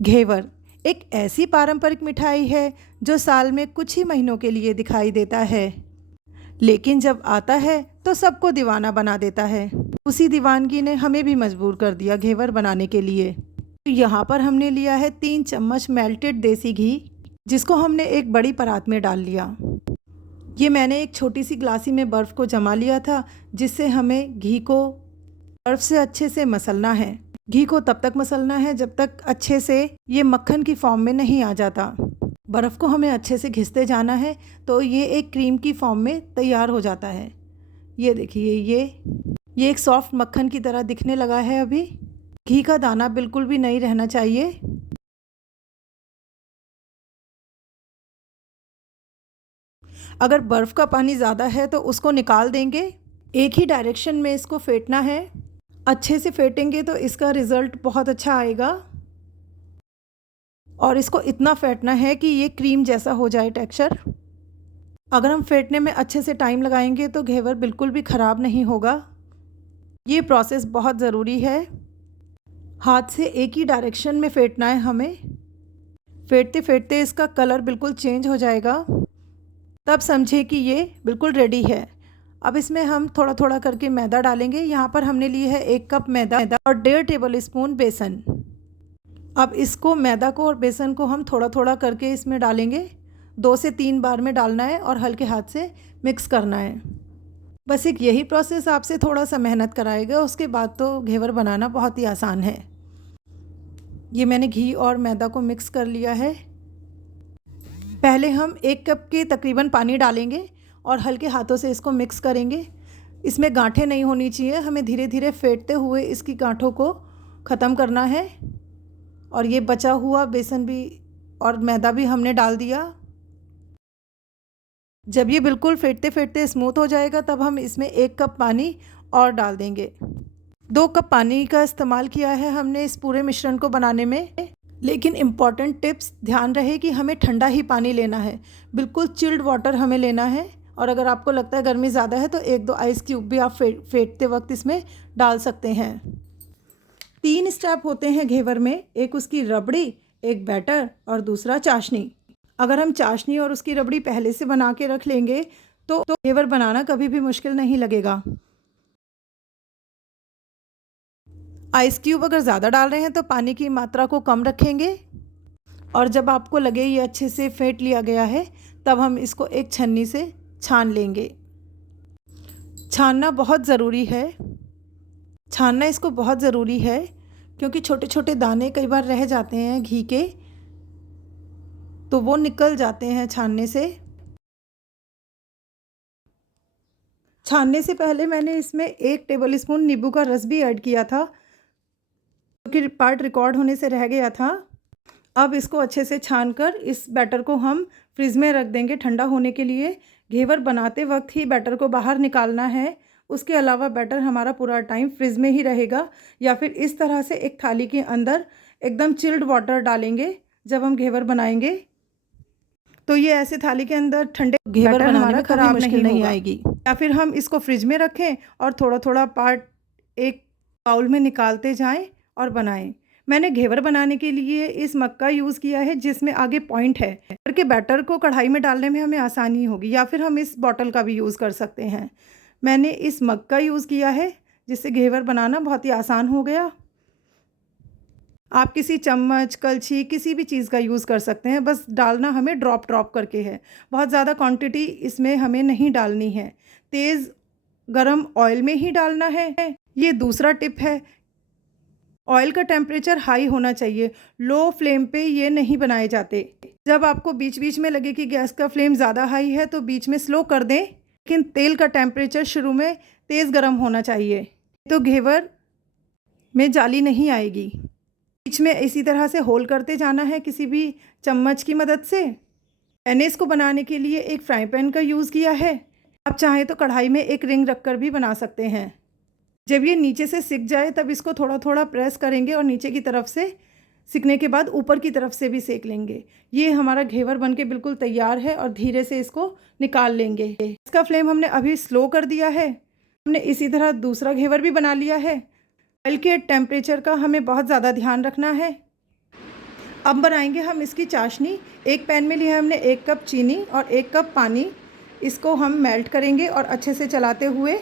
घेवर एक ऐसी पारंपरिक मिठाई है जो साल में कुछ ही महीनों के लिए दिखाई देता है, लेकिन जब आता है तो सबको दीवाना बना देता है। उसी दीवानगी ने हमें भी मजबूर कर दिया घेवर बनाने के लिए। तो यहाँ पर हमने लिया है 3 चम्मच मेल्टेड देसी घी, जिसको हमने एक बड़ी परात में डाल लिया। ये मैंने एक छोटी सी ग्लासी में बर्फ़ को जमा लिया था, जिससे हमें घी को बर्फ़ से अच्छे से मसलना है। घी को तब तक मसलना है जब तक अच्छे से ये मक्खन की फॉर्म में नहीं आ जाता। बर्फ़ को हमें अच्छे से घिसते जाना है तो ये एक क्रीम की फॉर्म में तैयार हो जाता है। ये देखिए, ये एक सॉफ्ट मक्खन की तरह दिखने लगा है। अभी घी का दाना बिल्कुल भी नहीं रहना चाहिए। अगर बर्फ़ का पानी ज़्यादा है तो उसको निकाल देंगे। एक ही डायरेक्शन में इसको फेंटना है। अच्छे से फेंटेंगे तो इसका रिज़ल्ट बहुत अच्छा आएगा। और इसको इतना फेंटना है कि ये क्रीम जैसा हो जाए टेक्सचर। अगर हम फेंटने में अच्छे से टाइम लगाएंगे तो घेवर बिल्कुल भी ख़राब नहीं होगा। ये प्रोसेस बहुत ज़रूरी है। हाथ से एक ही डायरेक्शन में फेंटना है हमें। फेंटते फेंटते इसका कलर बिल्कुल चेंज हो जाएगा, तब समझे कि ये बिल्कुल रेडी है। अब इसमें हम थोड़ा थोड़ा करके मैदा डालेंगे। यहाँ पर हमने लिए है 1 कप मैदा और 1.5 टेबल स्पून बेसन। अब इसको मैदा को और बेसन को हम थोड़ा थोड़ा करके इसमें डालेंगे। 2 से 3 बार में डालना है और हल्के हाथ से मिक्स करना है। बस एक यही प्रोसेस आपसे थोड़ा सा मेहनत कराएगा, उसके बाद तो घेवर बनाना बहुत ही आसान है। ये मैंने घी और मैदा को मिक्स कर लिया है। पहले हम 1 कप के तकरीबन पानी डालेंगे और हल्के हाथों से इसको मिक्स करेंगे। इसमें गांठें नहीं होनी चाहिए। हमें धीरे धीरे फेंटते हुए इसकी गांठों को ख़त्म करना है। और ये बचा हुआ बेसन भी और मैदा भी हमने डाल दिया। जब ये बिल्कुल फेंटते फेंटते स्मूथ हो जाएगा तब हम इसमें 1 कप पानी और डाल देंगे। 2 कप पानी का इस्तेमाल किया है हमने इस पूरे मिश्रण को बनाने में। लेकिन इम्पॉर्टेंट टिप्स, ध्यान रहे कि हमें ठंडा ही पानी लेना है, बिल्कुल चिल्ड वाटर हमें लेना है। और अगर आपको लगता है गर्मी ज़्यादा है तो 1-2 आइस क्यूब भी आप फेंटते वक्त इसमें डाल सकते हैं। 3 स्टेप होते हैं घेवर में, एक उसकी रबड़ी, एक बैटर और दूसरा चाशनी। अगर हम चाशनी और उसकी रबड़ी पहले से बना के रख लेंगे तो घेवर बनाना कभी भी मुश्किल नहीं लगेगा। आइस क्यूब अगर ज़्यादा डाल रहे हैं तो पानी की मात्रा को कम रखेंगे। और जब आपको लगे ये अच्छे से फेंट लिया गया है तब हम इसको एक छन्नी से छान लेंगे। छानना बहुत ज़रूरी है। छानना इसको बहुत ज़रूरी है क्योंकि छोटे छोटे दाने कई बार रह जाते हैं घी के, तो वो निकल जाते हैं छानने से। छानने से पहले मैंने इसमें 1 टेबल स्पून नींबू का रस भी ऐड किया था, क्योंकि पार्ट रिकॉर्ड होने से रह गया था। अब इसको अच्छे से छानकर इस बैटर को हम फ्रिज में रख देंगे ठंडा होने के लिए। घेवर बनाते वक्त ही बैटर को बाहर निकालना है। उसके अलावा बैटर हमारा पूरा टाइम फ्रिज में ही रहेगा। या फिर इस तरह से एक थाली के अंदर एकदम चिल्ड वाटर डालेंगे जब हम घेवर बनाएंगे, तो ये ऐसे थाली के अंदर ठंडे घेवर बनाने में खराब नहीं आएगी। या फिर हम इसको फ्रिज में रखें और थोड़ा थोड़ा पार्ट एक बाउल में निकालते जाएं और बनाएं। मैंने घेवर बनाने के लिए इस मग का यूज़ किया है जिसमें आगे पॉइंट है, करके बैटर को कढ़ाई में डालने में हमें आसानी होगी। या फिर हम इस बॉटल का भी यूज़ कर सकते हैं। मैंने इस मग का यूज़ किया है जिससे घेवर बनाना बहुत ही आसान हो गया। आप किसी चम्मच, कलछी, किसी भी चीज़ का यूज़ कर सकते हैं। बस डालना हमें ड्रॉप ड्रॉप करके है। बहुत ज़्यादा क्वांटिटी इसमें हमें नहीं डालनी है। तेज़ गरम ऑयल में ही डालना है। ये दूसरा टिप है। ऑयल का टेम्परेचर हाई होना चाहिए, लो फ्लेम पे ये नहीं बनाए जाते। जब आपको बीच बीच में लगे कि गैस का फ्लेम ज़्यादा हाई है तो बीच में स्लो कर दें, लेकिन तेल का टेम्परेचर शुरू में तेज़ गरम होना चाहिए, तो घेवर में जाली नहीं आएगी। बीच में इसी तरह से होल करते जाना है किसी भी चम्मच की मदद से। मैंने इसको बनाने के लिए एक फ्राई पैन का यूज़ किया है। आप चाहें तो कढ़ाई में एक रिंग रखकर भी बना सकते हैं। जब ये नीचे से सिक जाए तब इसको थोड़ा थोड़ा प्रेस करेंगे और नीचे की तरफ से सिकने के बाद ऊपर की तरफ से भी सेक लेंगे। ये हमारा घेवर बनके बिल्कुल तैयार है और धीरे से इसको निकाल लेंगे। इसका फ्लेम हमने अभी स्लो कर दिया है। हमने इसी तरह दूसरा घेवर भी बना लिया है। ऑयल के टेम्परेचर का हमें बहुत ज़्यादा ध्यान रखना है। अब बनाएंगे हम इसकी चाशनी। एक पैन में लिया है हमने 1 कप चीनी और 1 कप पानी। इसको हम मेल्ट करेंगे और अच्छे से चलाते हुए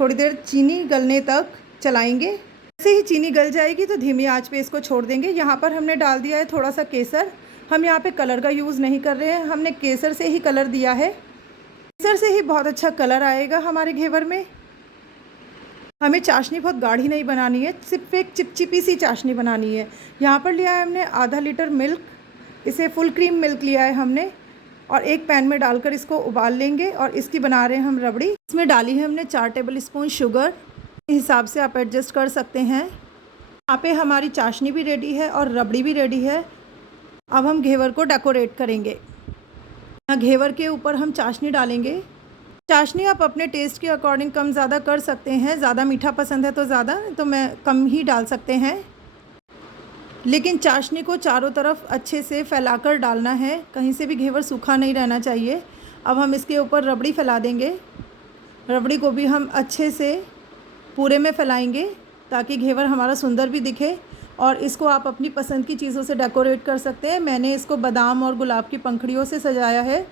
थोड़ी देर चीनी गलने तक चलाएंगे। जैसे ही चीनी गल जाएगी तो धीमी आंच पे इसको छोड़ देंगे। यहाँ पर हमने डाल दिया है थोड़ा सा केसर। हम यहाँ पे कलर का यूज़ नहीं कर रहे हैं, हमने केसर से ही कलर दिया है। केसर से ही बहुत अच्छा कलर आएगा हमारे घेवर में। हमें चाशनी बहुत गाढ़ी नहीं बनानी है, सिर्फ एक चिपचिपी सी चाशनी बनानी है। यहाँ पर लिया है हमने आधा लीटर मिल्क, इसे फुल क्रीम मिल्क लिया है हमने, और एक पैन में डालकर इसको उबाल लेंगे और इसकी बना रहे हैं हम रबड़ी। इसमें डाली है हमने 4 टेबल स्पून शुगर। इस हिसाब से आप एडजस्ट कर सकते हैं। यहाँ पे हमारी चाशनी भी रेडी है और रबड़ी भी रेडी है। अब हम घेवर को डेकोरेट करेंगे। यहाँ घेवर के ऊपर हम चाशनी डालेंगे। चाशनी आप अपने टेस्ट के अकॉर्डिंग कम ज़्यादा कर सकते हैं। ज़्यादा मीठा पसंद है तो ज़्यादा, तो मैं कम ही डाल सकते हैं। लेकिन चाशनी को चारों तरफ अच्छे से फैलाकर डालना है, कहीं से भी घेवर सूखा नहीं रहना चाहिए। अब हम इसके ऊपर रबड़ी फैला देंगे। रबड़ी को भी हम अच्छे से पूरे में फैलाएंगे ताकि घेवर हमारा सुंदर भी दिखे। और इसको आप अपनी पसंद की चीज़ों से डेकोरेट कर सकते हैं। मैंने इसको बादाम और गुलाब की पंखुड़ियों से सजाया है।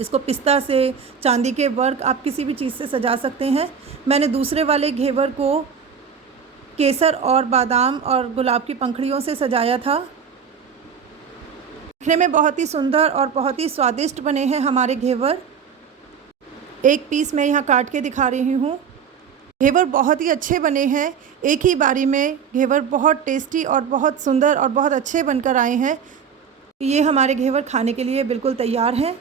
इसको पिस्ता से, चांदी के वर्क, आप किसी भी चीज़ से सजा सकते हैं। मैंने दूसरे वाले घेवर को केसर और बादाम और गुलाब की पंखुड़ियों से सजाया था। दिखने में बहुत ही सुंदर और बहुत ही स्वादिष्ट बने हैं हमारे घेवर। एक पीस मैं यहाँ काट के दिखा रही हूँ। घेवर बहुत ही अच्छे बने हैं। एक ही बारी में घेवर बहुत टेस्टी और बहुत सुंदर और बहुत अच्छे बनकर आए हैं। ये हमारे घेवर खाने के लिए बिल्कुल तैयार हैं।